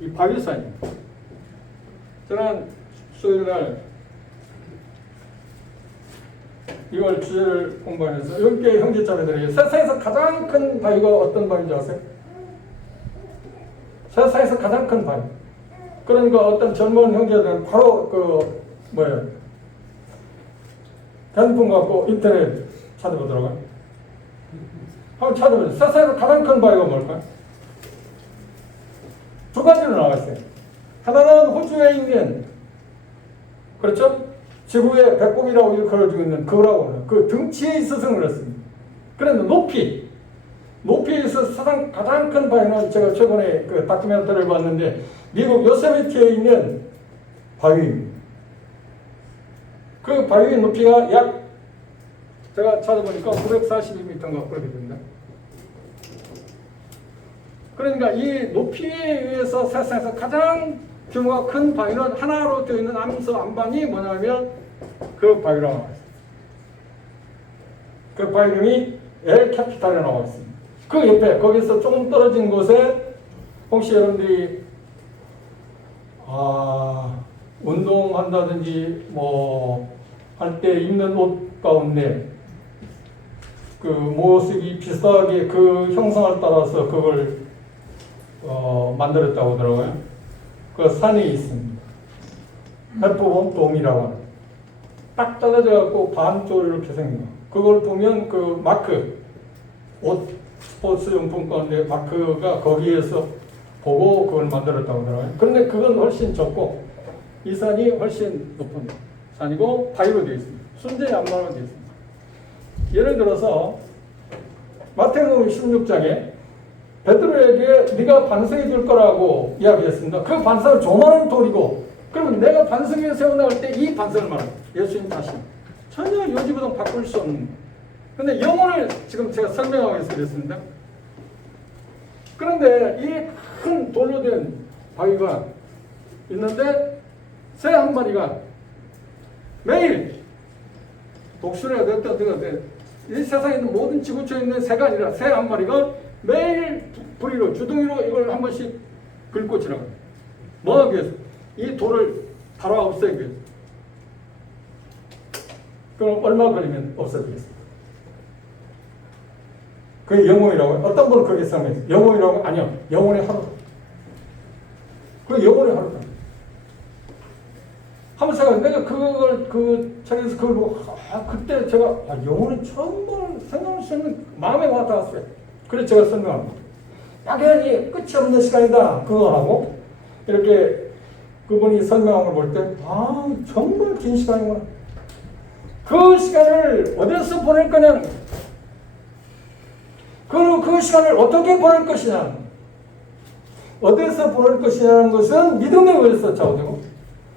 이 바위산입니다. 저는 수요일날 이걸 주제를 공부하면서 여기에 형제자매들에게 세상에서 가장 큰 바위가 어떤 바위인지 아세요? 세상에서 가장 큰 바위. 그러니까 어떤 젊은 형제들은 바로 핸드폰 갖고 인터넷 찾아보더라고요. 한번 찾아보세요. 세상에서 가장 큰 바위가 뭘까요? 두 가지로 나왔어요. 하나는 호주에 있는, 그렇죠? 지구의 배꼽이라고 일컬어지고 있는 그거라고 하는 그 등치에 있어서 그렇습니다. 그런데 높이에 있어서 가장 큰 바위는 제가 최근에 그 다큐멘터리를 봤는데 미국 요세미티에 있는 바위입니다. 그 바위의 높이가 약 제가 찾아보니까 942m인가 그렇게 됩니다. 그러니까 이 높이에 의해서 세상에서 가장 규모가 큰 바위는 하나로 되어 있는 암서 안반이 뭐냐면 그 바위라고 나와 있습니다. 그 바위 이름이 엘 캐피탈이라고 나와 있습니다. 그 옆에 거기서 조금 떨어진 곳에 혹시 여러분들이 운동한다든지 할 때 입는 옷 가운데 그 모습이 비슷하게 그 형상을 따라서 그걸 만들었다고 하더라고요. 그 산에 있습니다. 해프본 돔이라고 하는. 딱 잘라져갖고 반쪽으로 이렇게 생긴 거. 그걸 보면 그 마크, 옷, 스포츠 용품 가운데 마크가 거기에서 보고 그걸 만들었다고 하더라고요. 그런데 그건 훨씬 적고, 이 산이 훨씬 높은 산이고, 바위로 되어 있습니다. 순전히 암만으로 되어 있습니다. 예를 들어서, 마태복음 16장에 베드로에게 네가 반석이 될 거라고 이야기했습니다. 그 반석은 조그마한 돌이고, 그러면 내가 반석 위에 세워나갈 때 이 반석을 말합니다. 예수님 자신. 전혀 요지부동 바꿀 수 없는. 그런데 영혼을 지금 제가 설명하고 있어 그랬습니다. 그런데 이 큰 돌로 된 바위가 있는데 새 한 마리가 매일 독수리가 됐든 이 세상에 있는 모든 지구촌에 있는 새가 아니라 새 한 마리가 매일 부리로 주둥이로 이걸 한 번씩 긁고 지나갑니다. 뭐 하기 위해서? 이 돌을 바로 없애기 위해서. 그럼 얼마 걸리면 없어지겠습니까? 그게 영혼이라고 해요. 어떤 분은 그렇게 생각해요. 영혼이라고? 아니요. 영혼의 하루. 그게 영혼의 하루다. 한번 생각해. 내가 그걸 그 책에서 그걸 보고 그때 제가 영혼이 처음 생각할 수 있는 마음에 와 닿았어요. 그래서 제가 설명합니다. 막연히 끝이 없는 시간이다. 그거 하고 이렇게 그분이 설명한 걸 볼 때 정말 긴 시간이구나. 그 시간을 어디서 보낼 거냐는 거예요. 그 시간을 어떻게 보낼 것이냐, 어디서 보낼 것이냐는 것은 믿음에 의해서 좌우되고,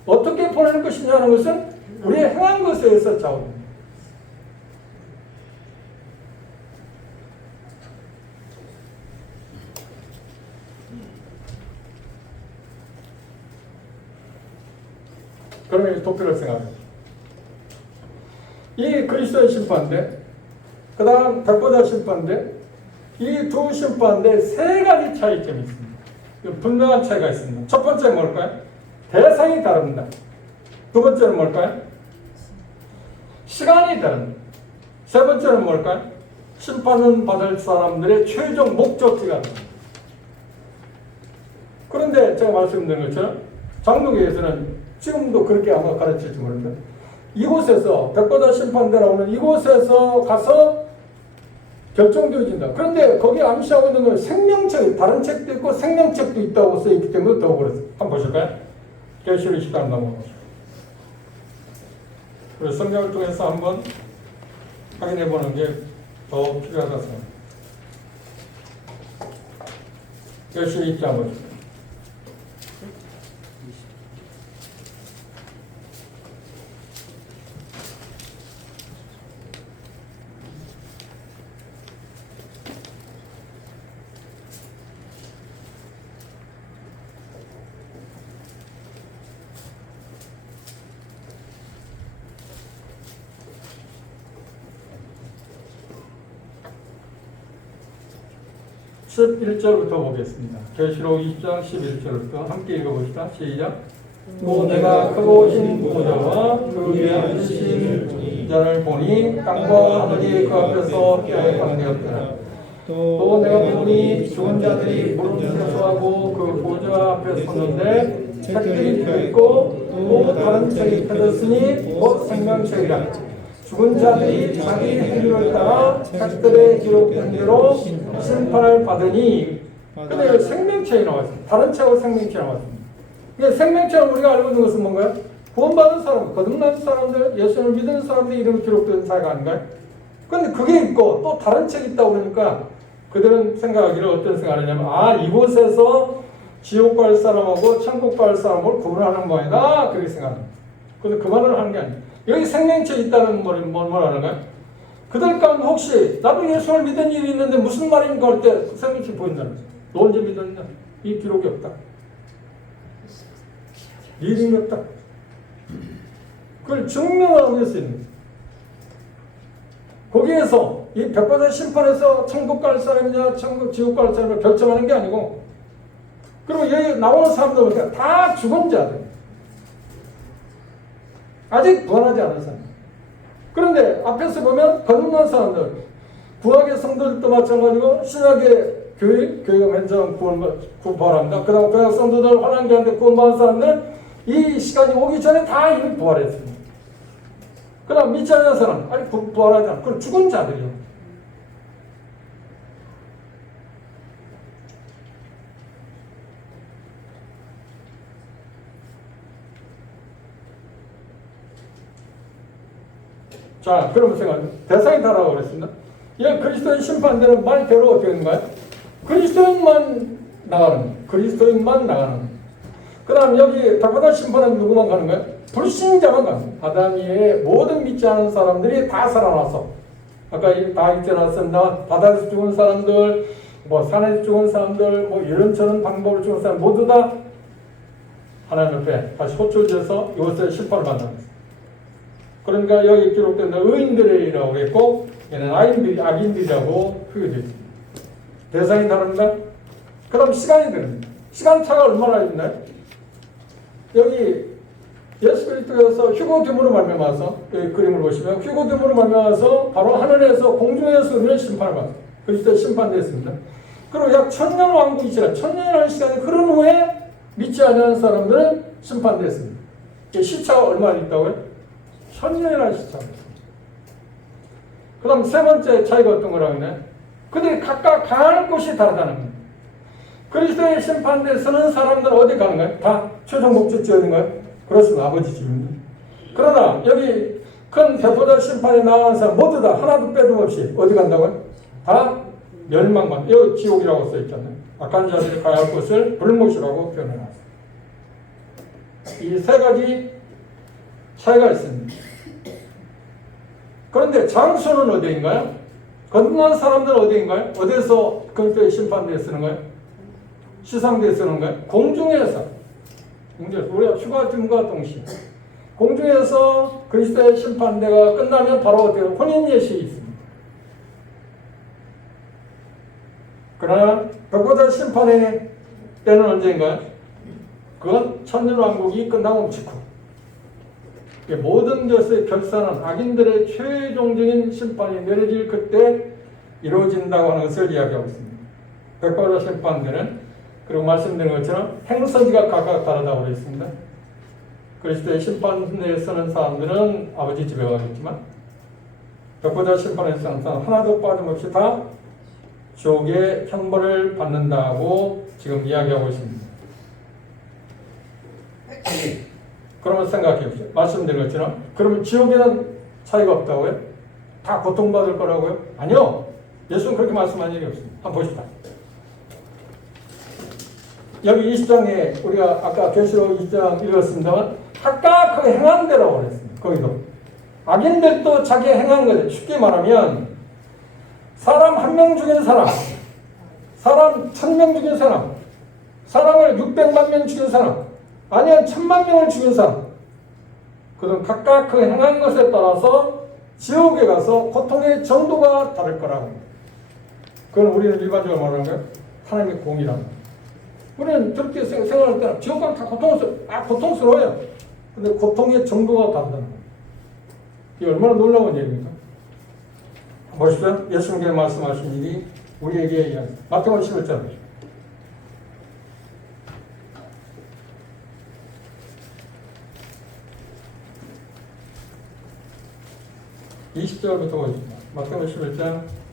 어떻게 보낼 것이냐는 것은 우리의 행한 것에 의해서 좌우됩니다. 그러면 이 도표를 생각합니다. 이 그리스도의 심판대, 그 다음 백보자 심판대, 이 두 심판대 세 가지 차이점이 있습니다. 분명한 차이가 있습니다. 첫 번째는 뭘까요? 대상이 다릅니다. 두 번째는 뭘까요? 시간이 다릅니다. 세 번째는 뭘까요? 심판은 받을 사람들의 최종 목적지가 다릅니다. 그런데 제가 말씀드린 것처럼 장로교에서는 지금도 그렇게 아마 가르칠지 모르는데 이곳에서 백보자 심판대라 오는 이곳에서 가서 결정되어진다. 그런데 거기 암시하고 있는 건 생명책, 다른 책도 있고 생명책도 있다고 써있기 때문에 더 그랬어요. 한번 보실까요? 계시록 20장 넘어가시죠. 그래서 성경을 통해서 한번 확인해 보는 게 더 필요하다 생각합니다. 계시록 20장 보죠. 십 11절부터 보겠습니다. 계시록 20장 11절부터 함께 읽어봅시다. 시작. 또 내가 크고 흰 보좌와 그 위에 앉으신 자를 보니 땅과 하늘이 그 앞에서 깨어나되었더라. 또 내가 보니 죽은 자들이 무릎 세수하고 그 보좌 앞에 섰는데 책들이 펴있고 또 다른 책이 펴졌으니 곧 생명책이라. 죽은 자들이 자기 행위를 따라 책들에 기록된 대로 심판을 받으니. 근데 생명책이 나왔습니다. 다른 책하고 생명책이 나왔습니다. 근데 생명책을 우리가 알고 있는 것은 뭔가요? 구원받은 사람, 거듭난 사람들, 예수를 믿는 사람들 이름이 기록된 사회가 아닌가요? 근데 그게 있고 또 다른 책이 있다고 그러니까 그들은 생각하기를 어떤 생각을 하냐면 이곳에서 지옥 갈 사람하고 천국 갈 사람을 구분하는 모양이다 그렇게 생각합니다. 근데 그 말을 하는 게 아니에요. 여기 생명체 있다는 말이 뭘 하는가요? 그들 가운데 혹시 나도 예수를 믿은 일이 있는데 무슨 말인가 할 때 생명체 보인다는 거죠. 너 언제 믿었냐? 이 기록이 없다. 이름이 없다. 그걸 증명하기 위해서 있는 거죠. 거기에서 이 백보자 심판에서 천국 갈 사람이냐 지옥 갈 사람을 결정하는 게 아니고, 그리고 여기 나오는 사람들 보니까 다 죽은 자들, 아직 부활하지 않은 사람. 그런데 앞에서 보면 거듭난 사람들, 구약의 성도들도 마찬가지고 신약의 교회가 맨 처음 부활합니다. 그 다음 구약 성도들 환란기한테 구원받은 사람들 이 시간이 오기 전에 다 이미 부활했습니다. 그 다음 믿지 않는 사람 아직 부활하지 않고 그건 죽은 자들이요. 자, 그러면 제가 대상이 다라고 그랬습니다. 이 그리스도인 심판되는 말대로 어떻게 되는가요? 그리스도인만 나가는 거예요. 그리스도인만 나가는 거예요. 그 다음 여기 백보자 심판은 누구만 가는 거예요? 불신자만 가는 거예요. 아담 이외에 모든 믿지 않은 사람들이 다 살아나서, 아까 다 읽지 않았습니다. 바다에서 죽은 사람들, 산에서 죽은 사람들, 이런저런 방법으로 죽은 사람 모두 다 하나님 앞에 다시 호출돼서 이것을 심판을 받는 거예요. 그러니까 여기 기록된 의인들이라고 했고, 얘는 악인들이라고 표기되어 있습니다. 대상이 다릅니다. 그럼 시간이 다릅니다. 시간차가 얼마나 있나요? 여기 예수 그리스도에서 휴거됨으로 말미암아서, 여기 그림을 보시면 휴거됨으로 말미암아서 바로 하늘에서 공중에서 우리는 심판을 받습니다. 그리스도 심판됐습니다. 그리고 약 1000년 왕국이 지나 1000년이라는 시간이 흐른 후에 믿지 않는 사람들은 심판됐습니다. 시차가 얼마나 있다고요? 1000년이라는 시차가 있습니다. 그 다음 세 번째 차이가 어떤 거라고 하냐? 그들이 각각 가는 곳이 다르다는 겁니다. 그리스도의 심판대에 서는 사람들은 어디 가는가요? 다 최종 목적지 어딘가요? 그렇습니다. 아버지 집입니다. 그러나 여기 큰 백보자 심판에 나가는 사람 모두 다 하나도 빼둠없이 어디 간다고요? 다 멸망만. 여기 지옥이라고 써있잖아요. 악한 자들이 가야 할 곳을 불못이라고 표현해놨습니다. 이 세 가지 차이가 있습니다. 그런데 장소는 어디인가요? 거듭난 사람들은 어디인가요? 어디에서 그리스도의 심판대에 쓰는가요? 시상대에 쓰는가요? 공중에서. 우리가 휴가짐과 동시에 공중에서 그리스도의 심판대가 끝나면 바로 어떻게 혼인 예식이 있습니다. 그러나 백보자 심판의 때는 언제인가요? 그건 천년왕국이 끝나고 직후. 모든 것의 결산은 악인들의 최종적인 심판이 내려질 그때 이루어진다고 하는 것을 이야기하고 있습니다. 백보자 심판대는, 그리고 말씀드린 것처럼 행선지가 각각 다르다고 되어 있습니다. 그리스도의 심판대에 서는 사람들은 아버지 집에 가겠지만 백보자 심판에 서는 사람 하나도 빠짐없이 다 지옥의 형벌을 받는다고 지금 이야기하고 있습니다. 그러면 생각해 보세요. 말씀드린 것처럼 그러면 지옥에는 차이가 없다고요? 다 고통받을 거라고요? 아니요. 예수는 그렇게 말씀한 적이 없습니다. 한번 보십시다. 여기 20장에 우리가 아까 계시록 20장 읽었습니다만 각각 그 행한 대로 그랬습니다. 거기도 악인들도 자기 행한 거죠. 쉽게 말하면 사람 1명 죽인 사람, 사람 1000명 죽인 사람, 사람을 600만 명 죽인 사람, 아니면 1000만 명을 죽인 사람, 그럼 각각 그 행한 것에 따라서 지옥에 가서 고통의 정도가 다를 거라고 합니다. 그건 우리는 일반적으로 말하는 거예요. 하나님의 공이라는 거예요. 우리는 저렇게 생각할 때는 지옥 가면 다 고통스러워요. 근데 고통의 정도가 다르다는 거예요. 이게 얼마나 놀라운 얘기입니까? 보십시오. 예수님께서 말씀하신 일이 우리에게 이야기합니다. 마태복음 11장. (20절부터) 보겠습니다. 마태복음 11장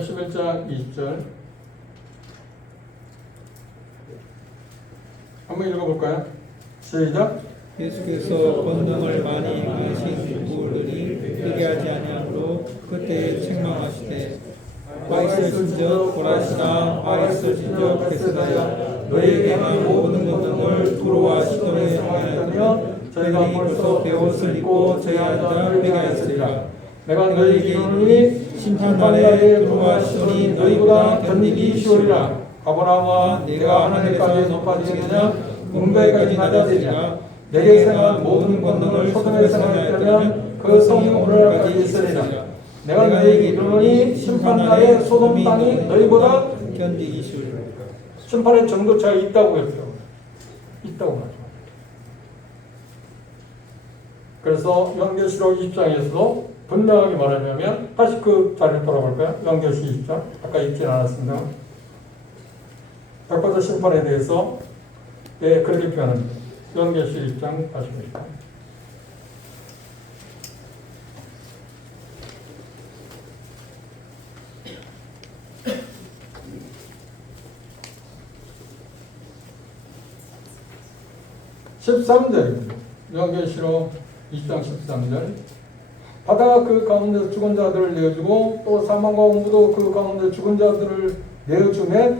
11장 20절 한번 읽어볼까요? 시작. 예수께서 권능을 많이 받으신 누구들이 회개하지 아니함으로 그때에 책망하시되 화 있을진저 고라시나 화 있을진저 베세다야 너희에게만 모든 권능을 두로와 시도에 하였다며 저희가 벌써 배옷을 입고 제한 자를 회개하였으리라. 내가 너희에게 이르노니 심판날에 두로와 시도니 너희보다 견디기 쉬우리라. 가버나와 내가 하나님까지 높아지느냐 음배까지 낮아지느냐 내게 생한 모든 권능을 소돔에 생하였다면 그 성이 오늘날까지 있으리라. 내가 너희에게 이르노니 심판날에 소돔 땅이 너희보다 견디기 쉬우리라. 심판의 정도 차이가 있다고 했죠. 있다고 말합니다. 그래서 요한계시록 20장에서도 분명하게 말하냐면 다시 그 자리를 돌아볼까요? 요한계시록 20장 아까 읽지 않았습니다. 백보자 심판에 대해서 그렇게 표현합니다. 요한계시록 20장 다시 보십시오. (13절입니다) 요한계시록 20장 13절 바다가 그 가운데서 죽은 자들을 내어주고 또 사망과 공부도 그 가운데 죽은 자들을 내어주매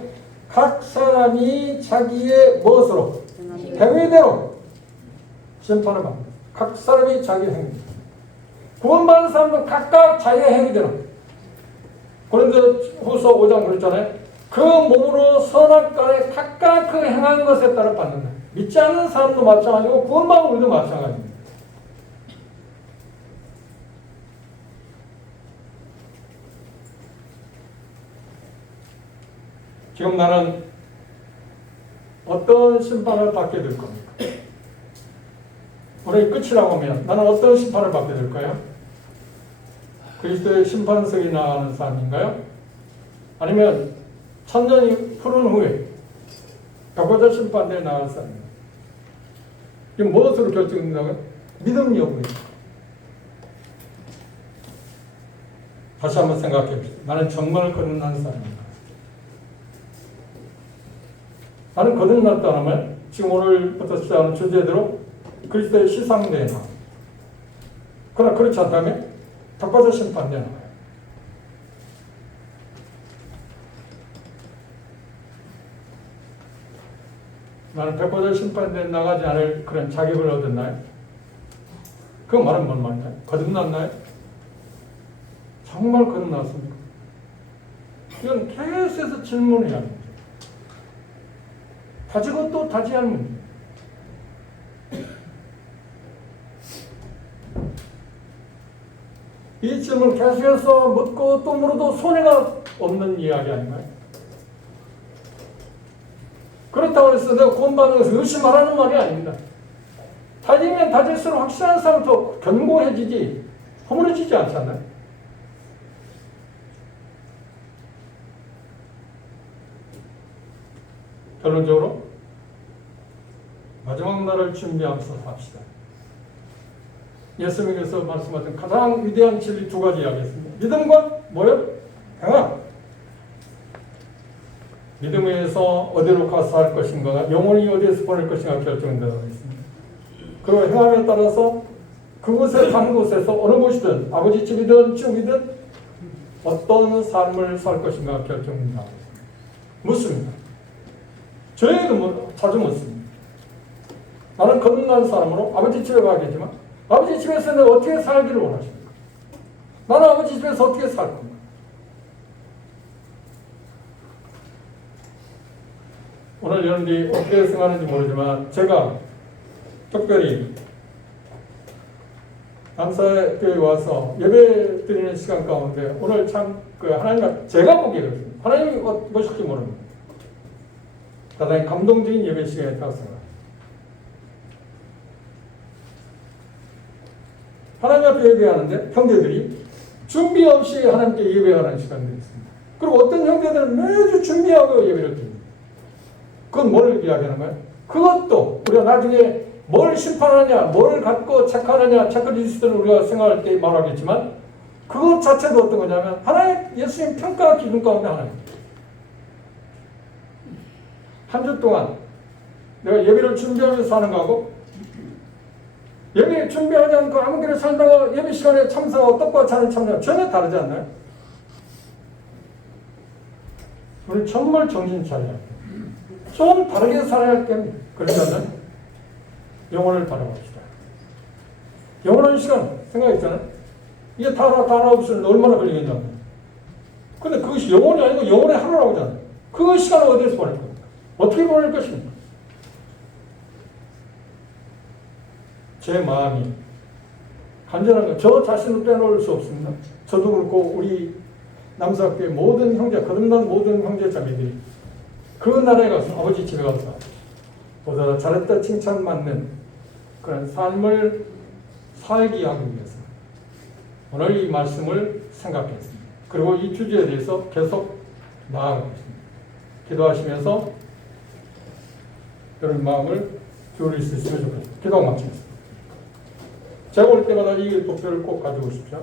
각 사람이 자기의 무엇으로? 행위대로 심판을 받는다. 각 사람이 자기 행위. 구원받은 사람은 각각 자기의 행위대로. 그런데 후서 5장 그랬잖아요. 그 몸으로 선악간에 각각 그 행한 것에 따라 받는다. 믿지 않는 사람도 마찬가지고 구원받은 우리도 마찬가지입니다. 지금 나는 어떤 심판을 받게 될 겁니까? 오늘 끝이라고 하면 나는 어떤 심판을 받게 될까요? 그리스도의 심판석이 나가는 사람인가요? 아니면 천년이 푸른 후에 백보자 심판대에 나갈 사람인가요? 이게 무엇으로 결정된다고요? 믿음 여부입니다. 다시 한번 생각해 봅시다. 나는 정말 거듭난 사람입니다. 나는 거듭났다는 말, 지금 오늘부터 시작하는 주제대로 그리스도의 시상대에 나와요. 그러나 그렇지 않다면 백보자 심판대에 나와요. 나는 백보자 심판대에 나가지 않을 그런 자격을 얻었나요? 그 말은 뭔 말이냐? 거듭났나요? 정말 거듭났습니까? 이건 계속해서 질문해야 합니다. 다지고 또 다지하는 문제. 이 질문 계속해서 묻고 또 물어도 손해가 없는 이야기 아닌가요? 그렇다고 해서 내가 구원받는 것을 의심하라는 말이 아닙니다. 다지면 다질수록 확실한 사람은 더 견고해지지 허물어지지 않잖아요. 결론적으로 마지막 날을 준비하면서 삽시다. 예수님께서 말씀하신 가장 위대한 진리 두 가지 이야기했습니다. 믿음과 뭐요? 행함. 믿음에서 어디로 가서 할 것인가, 영혼이 어디에서 보낼 것인가 결정되어 있습니다. 그리고 행함에 따라서 그곳에 사는 곳에서 어느 곳이든 아버지 집이든 지옥이든 어떤 삶을 살 것인가 결정된다. 묻습니다. 저에게도 자주 묻습니다. 나는 거듭난 사람으로 아버지 집에 가겠지만 아버지 집에서 내가 어떻게 살기를 원하십니까? 나는 아버지 집에서 어떻게 살 겁니까? 오늘 여러분들이 어떻게 생각하는지 모르지만 제가 특별히 남사교회 와서 예배 드리는 시간 가운데 오늘 참 하나님 제가 보기에 그렇습니다. 하나님이 무엇일지 모릅니다. 대단히 감동적인 예배 시간이었다고 생각합니다. 하나님 앞에 예배하는데 형제들이 준비 없이 하나님께 예배하는 시간들이 있습니다. 그리고 어떤 형제들은 매주 준비하고 예배를 드립니다. 그건 뭘 이야기하는 거예요? 그것도 우리가 나중에 뭘 심판하냐, 뭘 갖고 체크하느냐, 체크리스트를 우리가 생각할 때 말하겠지만 그것 자체도 어떤 거냐면 하나님 예수님 평가 기준 가운데 하나입니다. 한 주 동안 내가 예배를 준비하면서 하는 거하고 예배 준비하지 않고 아무 길에 살다가 예배 시간에 참석하고 똑같이 하는 참석 전혀 다르지 않나요? 우리 정말 정신 차려야 돼요. 좀 다르게 살아야 할 겁니다. 그러지 않나요? 영혼을 바라봅시다. 영원한 시간 생각했잖아요. 이게 다 없으면 얼마나 걸리겠냐고. 근데 그것이 영혼이 아니고 영혼의 하루라고 하잖아요. 그 시간을 어디에서 보낼 겁니까? 어떻게 보낼 것입니까? 제 마음이 간절한 건 저 자신을 빼놓을 수 없습니다. 저도 그렇고 우리 남사교회 모든 형제, 거듭난 모든 형제 자매들이 그 나라에 가서 아버지 집에 가서 보다 잘했다 칭찬받는 그런 삶을 살기 하기 위해서 오늘 이 말씀을 생각했습니다. 그리고 이 주제에 대해서 계속 나아가겠습니다. 기도하시면서 여러분 마음을 기울일 수 있으면 좋겠습니다. 기도 마치겠습니다. 제가 올 때마다 이 목표를 꼭 가지고 오십시오.